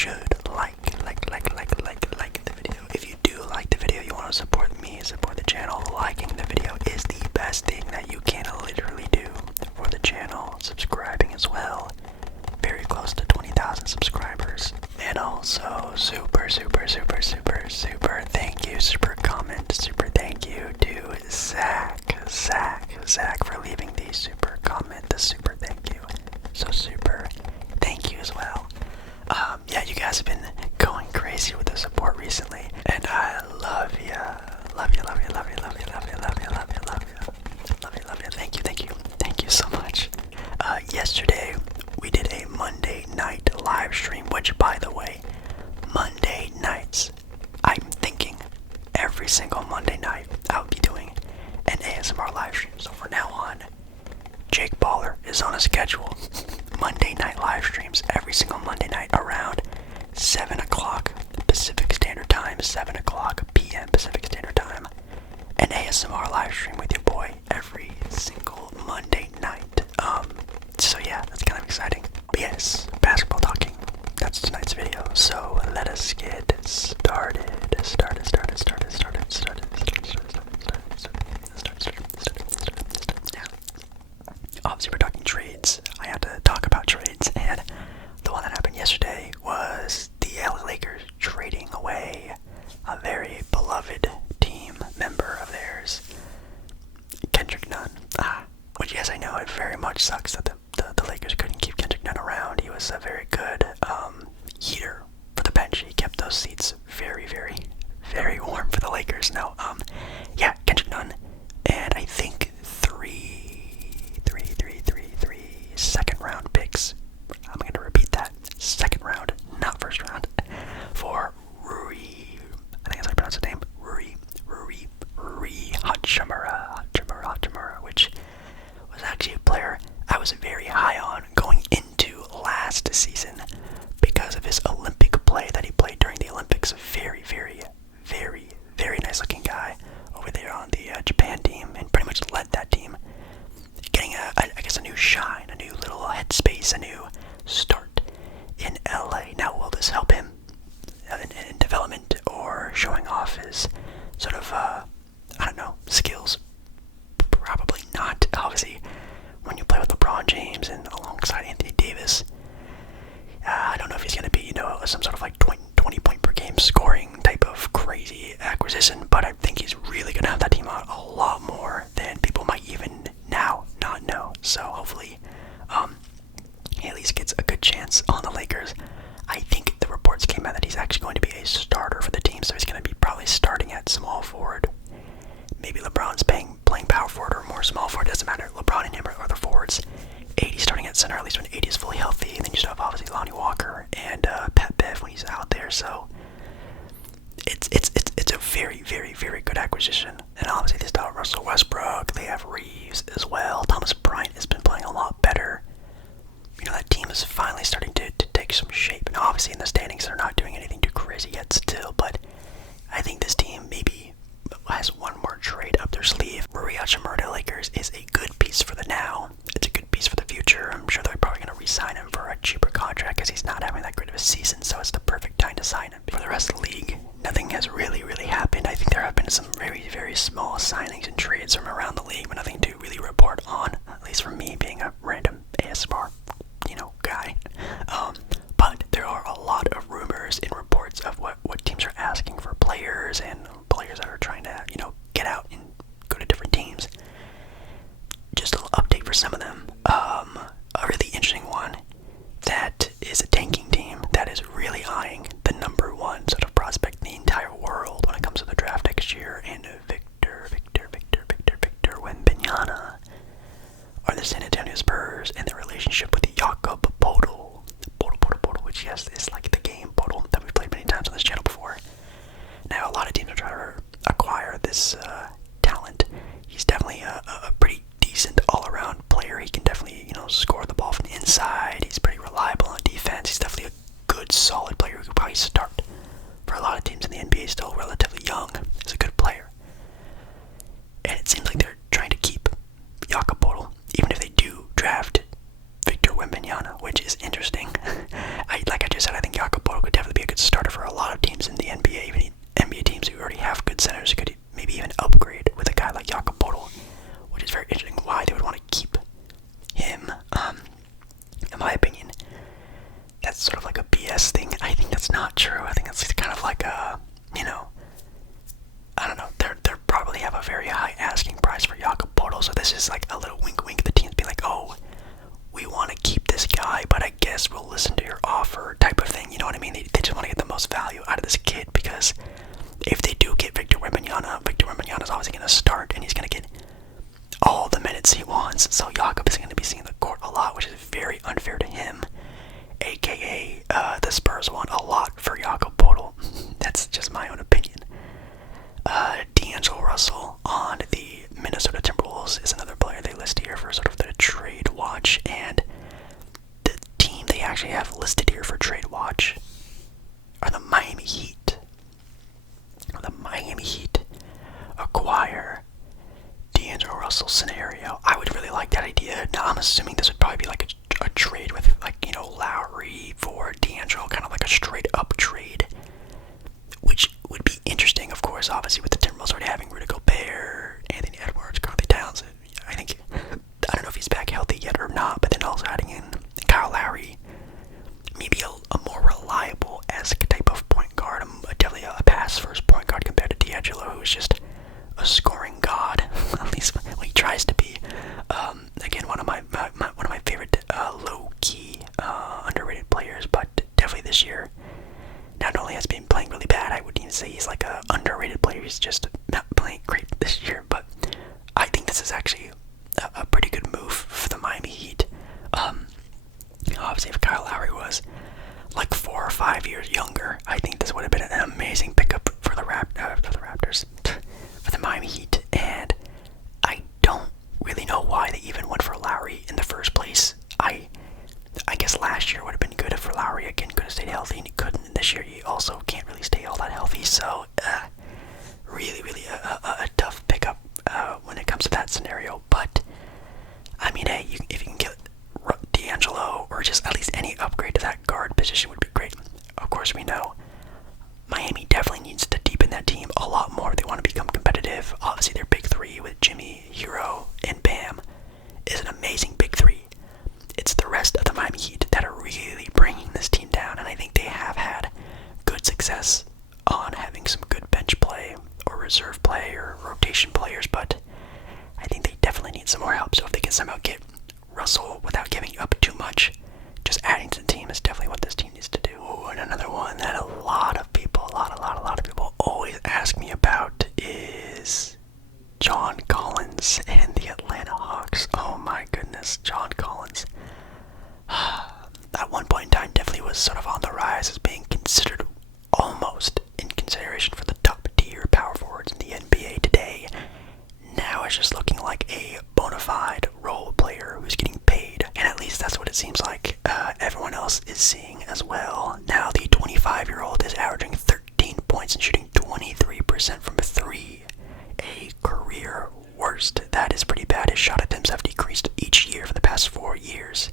should like the video. If you do like the video, you want to support me, support the channel, liking the video is the best thing that you can literally do for the channel. Subscribing as well. Very close to 20,000 subscribers. And also, super thank you, super comment, super thank you to Zach for leaving the super comment, the super thank you. So super thank you as well. Yeah, you guys have been going crazy with the support recently, and I love ya. Love you. Thank you so much. Yesterday, we did a Monday night live stream, which, by the way, Monday nights, I'm thinking every single Monday night I'll be doing an ASMR live stream. So from now on, Jake Baller is on a schedule. Monday night live streams every single Monday night around 7 o'clock Pacific Standard Time, 7 o'clock p.m. Pacific Standard Time. An ASMR live stream with your boy every single Monday night. So yeah, that's kind of exciting. But yes, basketball talking. That's tonight's video. So let us get started. Now, obviously we're talking trades. I have to talk about trades, and the one that happened yesterday was the LA Lakers trading away a very beloved team member of theirs, Kendrick Nunn. Which, yes, I know it very much sucks that the Lakers couldn't keep Kendrick Nunn around. He was a very good heater for the bench. He kept those seats very warm for the Lakers. Now, yeah, Kendrick Nunn, and I think three second round picks. I'm going to repeat that. Second round, not first round, for Rui. I think that's how you pronounce the name. Rui Hachimura, which was actually a player I was very high on going into last season because of his Olympic play that he played during the Olympics. Very nice looking guy over there on the Japan team, and pretty much led that team, getting a new shine, a new little headspace, a new start in LA. Now, will this help him in development or showing off his sort of skills? Probably not. Obviously, when you play with LeBron James and alongside Anthony Davis, I don't know if he's going to be, some sort of like 20 point per game scoring type of crazy acquisition, but I think he's really going to have that team out a lot more than people might even now not know. So hopefully, he at least gets a good chance on the Lakers. I think the reports came out that he's actually going to be a starter for the team, so he's going to be probably starting at small forward. Maybe LeBron's playing power forward or more small forward, doesn't matter. LeBron and him are the forwards. AD starting at center, at least when AD is fully healthy. And then you still have obviously Lonnie Walker and Pat Bev when he's out there. So it's a very good acquisition. And obviously they still have Russell Westbrook. They have Reeves as well. Thomas Bryant has been playing a lot better. That team is finally starting to take some shape. And obviously in the standings they're not doing anything too crazy yet still, but I think this team maybe has one more trade up their sleeve. Rui Hachimura Lakers is a good piece for the now. It's a good piece for the future. I'm sure they're probably going to re-sign him for a cheaper contract because he's not having that great of a season, so it's the perfect time to sign him. For the rest of the league, nothing has really happened. I think there have been some very small signings and trades from around the league, but nothing to really report on, at least for me being a random ASMR, guy. But there are a lot of rumors and reports of what my opinion, that's sort of like a BS thing. I think that's not true. I think that's kind of like a, I don't know. They probably have a very high asking price for Jakob Poeltl, so this is like a little wink wink. The teams be like, oh, we want to keep this guy, but I guess we'll listen to your offer type of thing. You know what I mean? They just want to get the most value out of this kid, because if they do get Victor Wembanyama is obviously going to start, and he's going to get all the minutes he wants. So Jakob is going to be seeing the court a lot, which is very unfair to him. AKA, the Spurs want a lot for Jakob Poeltl. That's just my own opinion. D'Angelo Russell on the Minnesota Timberwolves is another player they list here for sort of the trade watch, and the team they actually have listed here for trade watch are the Miami Heat. The Miami Heat acquire D'Angelo Russell scenario. I would really like that idea. Now I'm assuming this would probably be like a trade with Lowry for D'Angelo, kind of like a straight up trade, which would be interesting, of course, obviously with the Timberwolves already having Rudy Gobert, Anthony Edwards, Karl Towns. I don't know if he's back healthy yet or not, but then also adding in Kyle Lowry, maybe a more reliable-esque type of point guard, definitely a pass-first point guard compared to D'Angelo, who's just a scoring god, at least when he tries to be. Again, one of my favorite low-key underrated players, but definitely this year, not only has been playing really bad, I wouldn't even say he's like a underrated player. He's just not playing great this year, but I think this is actually a pretty good move for the Miami Heat. Obviously, if Kyle Lowry was like 4 or 5 years younger, I think this would have been an amazing pickup for the Raptors, for the Miami Heat. And I don't really know why they even went for Lowry in the first place. I guess last year would have been good for Lowry. Again, could have stayed healthy, and he couldn't. And this year, he also can't really stay all that healthy. So, really a tough pickup when it comes to that scenario. But I mean, hey, if you can get D'Angelo or just at least any upgrade to that guard position would be great. Of course, we know Miami definitely needs to deepen that team a lot more if they want to become competitive. Obviously, their big three with Jimmy, Hero, and Bam is an amazing big three. It's the rest of the Miami Heat that are really bringing this team down, and I think they have had good success on having some good bench play or reserve play or rotation players, but I think they definitely need some more help. So if they can somehow get Russell without giving up too much, just adding to the team is definitely what this team needs to do. Ooh, and another one that a lot of people always ask me about is John Collins and the Atlanta Hawks. Oh my goodness, John Collins. At one point in time, definitely was sort of on the rise as being considered almost in consideration for the top tier power forwards in the NBA today. Now it's just looking like a bona fide role player who's getting paid, and at least that's what it seems like everyone else is seeing as well. Now the 25-year-old is averaging 13 points and shooting 23% from 3, a career worst. That is pretty bad. His shot attempts have decreased each year for the past 4 years,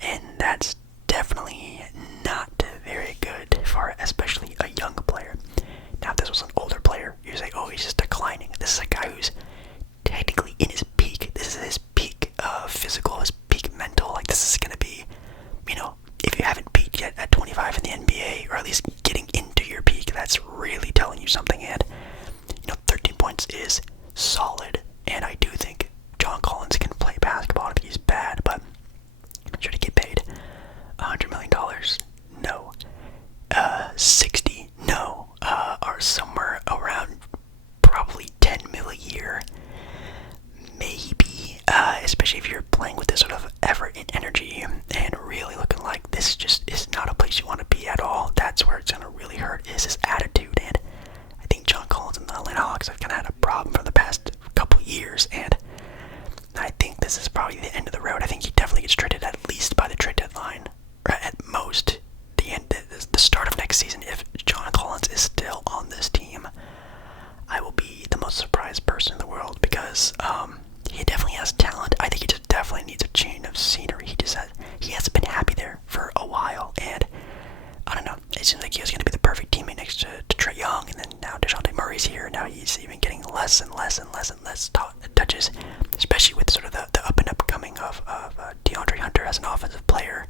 and that's definitely not very good for especially a young player. Now if this was an older player, you'd say, oh, he's just declining. This is a guy who's technically in his peak. This is his peak physical, his peak mental. Like, this is going to be, if you haven't peaked yet at 25 in the NBA, or at least getting into your peak, that's really telling you something. And 13 points is solid, and I do think John Collins can play basketball. I think he's bad, but should he get paid $100 million? No. 60? No. Or somewhere around probably 10 mil a year. Maybe. Especially if you're playing with this sort of effort and energy and really looking like this just is not a place you want to be at all. That's where it's going to really hurt, is his attitude. And I think John Collins and the Atlanta Hawks have kind of had a problem for the past couple years, and I think this is probably the end of the road. I think he definitely gets traded at least by the trade deadline, or at most the start of next season. If John Collins is still on this team, I will be the most surprised person in the world, because he definitely has talent. I think he just definitely needs a change of scenery. He hasn't been happy there for a while, and I don't know. It seems like he was going to be the perfect teammate next to Trae Young, and then now DeJounte Murray's here. Now he's even getting less and less touches, especially with sort of the up and up coming of DeAndre Hunter as an offensive player.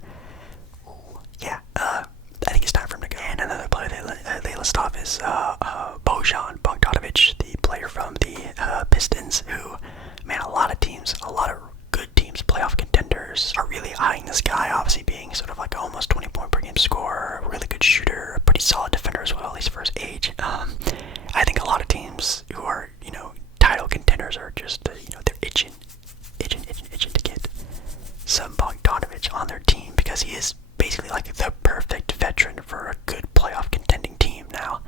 really eyeing this guy, obviously being sort of like almost 20-point per game scorer, a really good shooter, a pretty solid defender as well, at least for his age. I think a lot of teams who are, title contenders are just, they're itching to get some Bogdanovic on their team because he is basically like the perfect veteran for a good playoff contending team. Now,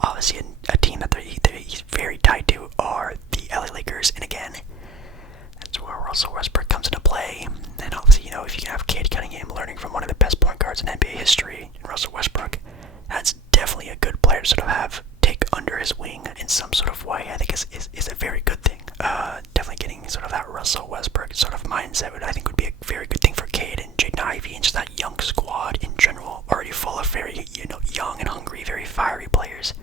obviously, a team that he's very tied to are the LA Lakers, and again, that's where Russell Westbrook comes into play. And obviously, if you can have Cade Cunningham learning from one of the best point guards in NBA history, Russell Westbrook, that's definitely a good player to sort of take under his wing in some sort of way. I think is a very good thing. Definitely getting sort of that Russell Westbrook sort of mindset I think would be a very good thing for Cade and Jaden Ivey and just that young squad in general, already full of very young and hungry, very fiery players.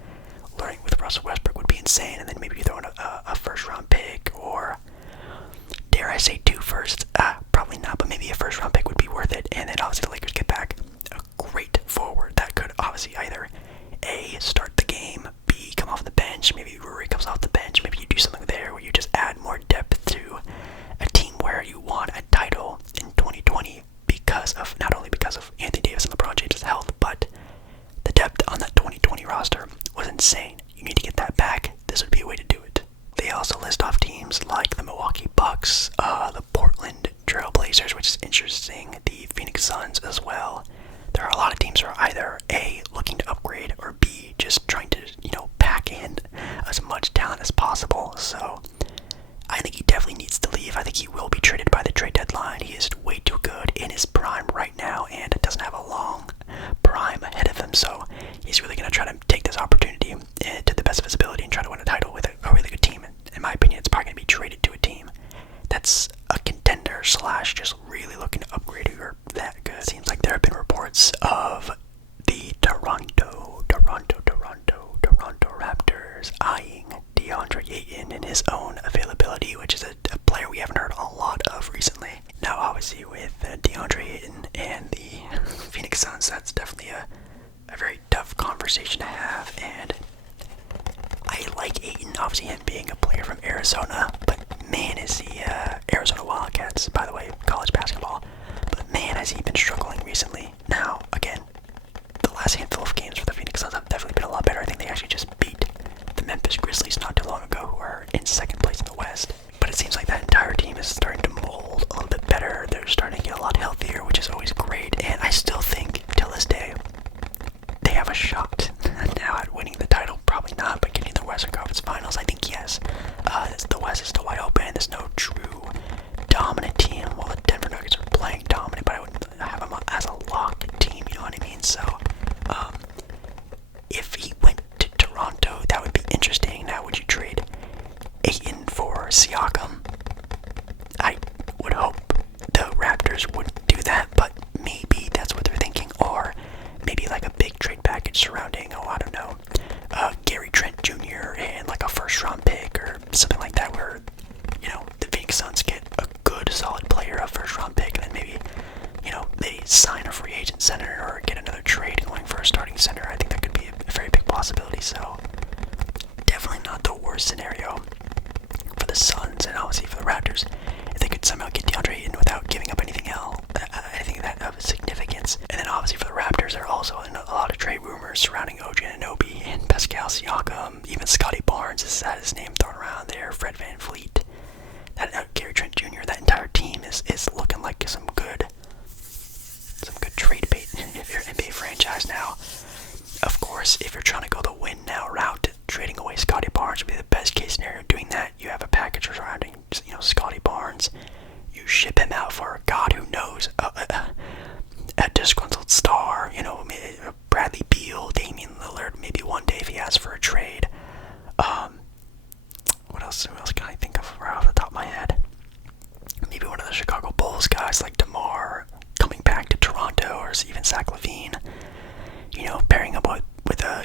Learning with Russell Westbrook would be insane, and then maybe you throw in a first round pick, or dare I say 2 firsts? Probably not, but maybe a first round pick would be worth it. And then obviously the Lakers get back a great forward that could obviously either A, start the game, B, come off the bench, maybe Youre comes off the bench, maybe you do something there where you just add more depth to a team where you want a title in 2020 not only because of Anthony Davis and LeBron James' health, but the depth on that 2020 roster was insane. You need to get that back. This would be a way to do it. They also list off teams like the Milwaukee Bucks, the Portland Trail Blazers, which is interesting, the Phoenix Suns as well. There are a lot of teams who are either A, looking to upgrade, or B, just trying to, pack in as much talent as possible. So I think he definitely needs to leave. I think he will be traded by the trade deadline. He is way too good in his prime right now and doesn't have a long prime ahead of him. So he's really going to try to take this opportunity to the best of his ability and try to win a title with a really good team. In my opinion, it's probably going to be traded to a team that's a contender / just really looking to upgrade who are that good. Seems like there have been reports of the Toronto Raptors eyeing DeAndre Ayton in his own availability, which is a player we haven't heard a lot of recently. Now, obviously, with DeAndre Ayton and the Phoenix Suns, that's definitely a very tough conversation to have, and I like Ayton, obviously him being a player from Arizona, but man, is he, Arizona Wildcats, by the way, college basketball, but man, has he been struggling recently. Now, again, the last handful of games for the Phoenix Suns have definitely been a lot better. I think they actually just beat the Memphis Grizzlies not too long ago, who are in second place in the West. But it seems like that entire team is starting to mold a little bit better. They're starting to get a lot healthier, which is always great. And I still think, till this day, they have a shot now at winning the title. Probably not, but getting the Western Conference Finals, I think yes. The West is still wide open. There's no true dominant team. Well, the Denver Nuggets are playing dominant, but I wouldn't have them as a locked team, you know what I mean? So, if he went to Toronto, that would be interesting. Now, would you trade Ayton for Siakam? I would hope the Raptors wouldn't do that, but maybe that's what they're thinking. Or maybe like a big trade package surrounding, I don't know, Gary Trent Jr. and like a first round pick or something like that, where, the Phoenix Suns get a good, solid player, a first round pick, and then maybe, they sign a free agent center or get another trade going for a starting center. I think that could be a very big possibility. So definitely not the worst scenario for the Suns, and obviously for the Raptors, if they could somehow get DeAndre Ayton without giving up anything else, I think that of significance. And then obviously for the Raptors, there are also a lot of trade rumors surrounding OG Anunoby and Pascal Siakam. Even Scotty Barnes has had his name thrown around there. Fred VanVleet, that Gary Trent Jr. That entire team is looking like some good trade bait if you're an NBA franchise now. Of course, if you're trying to go the win now route, trading away Scotty Barnes would be the best case scenario. Doing that, you have a package surrounding, Scotty Barnes. You ship him out for God who knows, a disgruntled star. Bradley Beal, Damian Lillard. Maybe one day if he asks for a trade. What else? Who else can I think of right off the top of my head? Maybe one of the Chicago Bulls guys like DeMar coming back to Toronto, or even Zach LaVine. Pairing up with a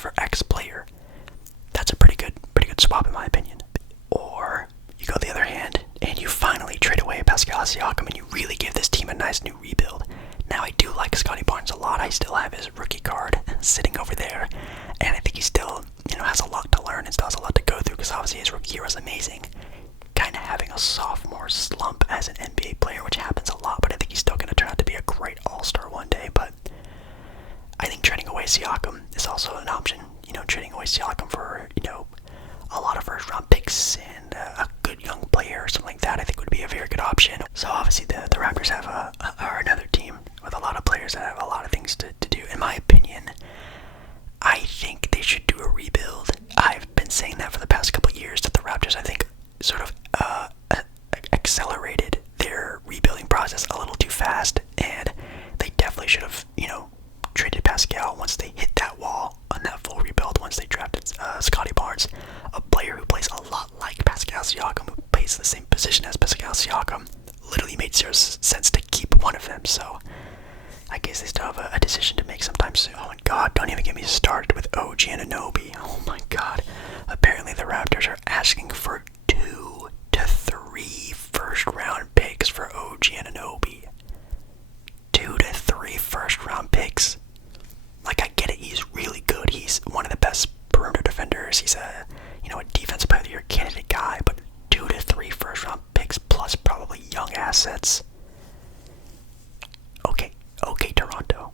for X player. That's a pretty good swap in my opinion. Or you go the other hand and you finally trade away Pascal Siakam and you really give this team a nice new rebuild. Now I do like Scottie Barnes a lot. I still have his rookie card sitting over there, and I think he still, has a lot to learn and still has a lot to go through because obviously his rookie year was amazing. Kind of having a sophomore slump as an NBA player, which happens a lot, but I think he's still going to turn out to be a great all-star one day. But I think trading away Siakam is also an option. Trading away Siakam for, a lot of first-round picks and a good young player or something like that, I think would be a very good option. So obviously the Raptors have are another team with a lot of players that have a lot of things to do. In my opinion, I think they should do a rebuild. I've been saying that for the past couple of years, that the Raptors, I think, sort of accelerated their rebuilding process a little too fast, and they definitely should have, traded Pascal once they hit that wall on that full rebuild, once they drafted Scottie Barnes, a player who plays a lot like Pascal Siakam, who plays the same position as Pascal Siakam. Literally made zero sense to keep one of them, so I guess they still have a decision to make sometime soon. Oh my god, don't even get me started with OG Anunoby. Oh my god. Apparently the Raptors are asking for 2 to 3 first-round picks for OG Anunoby. 2 to 3 first-round picks. Like, I get it, he's really good. He's one of the best perimeter defenders. He's a defensive player of the year candidate guy, but 2 to 3 first-round picks plus probably young assets. Okay, Toronto.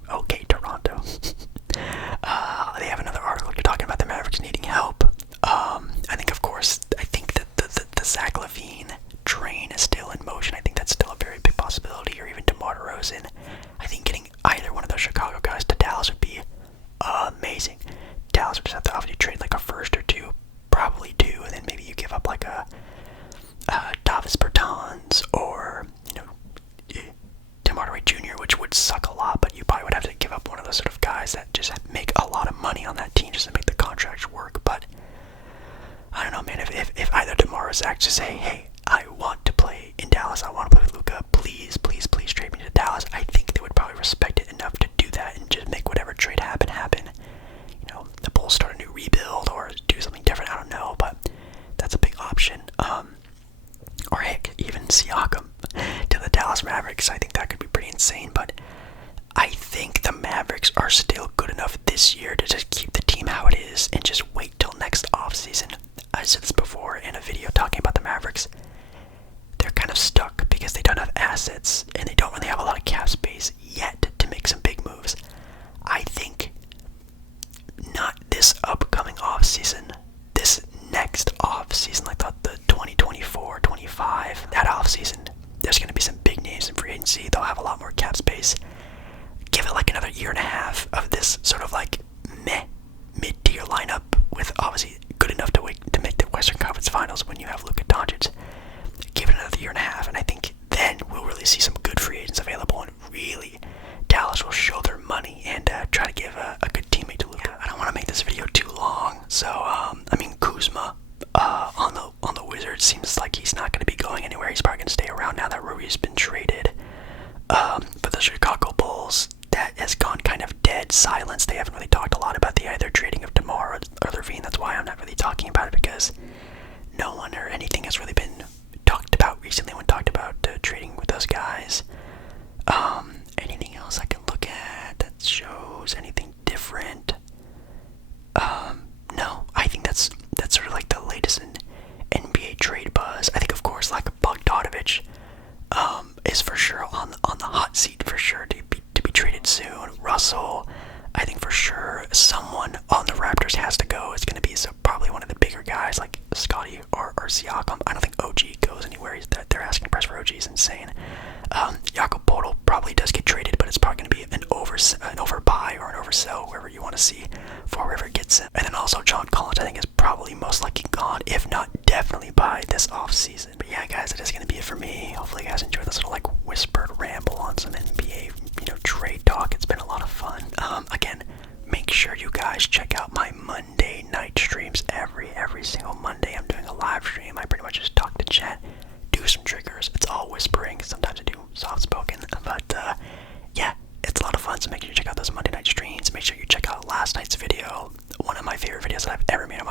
They have another article talking about the Mavericks needing help. I think that the Zach LaVine train is still in motion. I think that's still a very big possibility, or even DeMar DeRozan. I think getting either one of those Chicago guys to Dallas would be amazing. Dallas would just have to obviously trade like a first or two, probably 2, and then maybe you give up like a Davis Bertans or Tim Hardaway Jr., which would suck a lot, but you probably would have to give up one of those sort of guys that just make a lot of money on that team just to make the contracts work. But I don't know, man. If either DeMar or Zach just say, hey, I want to play in Dallas, I want to play with Luka, please trade me to Dallas, I think they would probably respect it enough to do that and just make whatever trade happen. The Bulls start a new rebuild or do something different, I don't know, but that's a big option. Or heck, even Siakam to the Dallas Mavericks. I think that could be pretty insane, but I think the Mavericks are still good enough this year to just keep the team how it is and just wait till next offseason. I said this before in a video talking about the Mavericks. They're kind of stuck because they don't have assets and they don't really have a lot of cap space yet to make some big moves. I think not this upcoming offseason, this next offseason, like the 2024-25, that offseason, there's going to be some big names in free agency. They'll have a lot more cap space. Give it like another year and a half of this sort of like mid-tier lineup with obviously good enough to make the Western Conference Finals when you have Luka Doncic. Give it another year and a half, and I think then we'll really see some good free agents available, and really Dallas will show their money and try to give a good teammate to Luka. I don't want to make this video too long, so Kuzma on the Wizards seems like he's not going to be going anywhere. He's probably going to stay around now that Rui's been traded. But the Chicago Bulls, that has gone kind of dead silence. They haven't really talked a lot about the either trading of DeMar or LaVine. That's why I'm not really talking about it, because no one or anything has really been talked about recently when talked about trading with those guys. Anything else I can look at that shows anything different? No, I think that's sort of like the latest in NBA trade buzz. I think, of course, like Bogdanovic is for sure on the hot seat for sure to be traded soon. Russell, I think for sure someone on the Raptors has to go. It's going to be probably one of the bigger guys like Scottie or Siakam. I don't think OG goes anywhere. They're asking price for OG is insane. Jakob Poeltl probably does get traded, but it's probably going to be an overbuy or an oversell, wherever you want to see, for wherever it gets him. And then also John Collins, I think, is probably most likely gone, if not definitely by this offseason. But yeah, guys, that is going to be it for me. Hopefully you guys enjoyed this little like whispered ramble on some NBA, trade talk. It's been a lot of fun. Again, make sure you guys check out my Monday night streams. Every single Monday I'm doing a live stream. I pretty much just talk to chat, do some triggers. It's all whispering. Sometimes I do soft spoken, but yeah, it's a lot of fun. So make sure you check out those Monday night streams. Make sure you check out last night's video. One of that I've ever made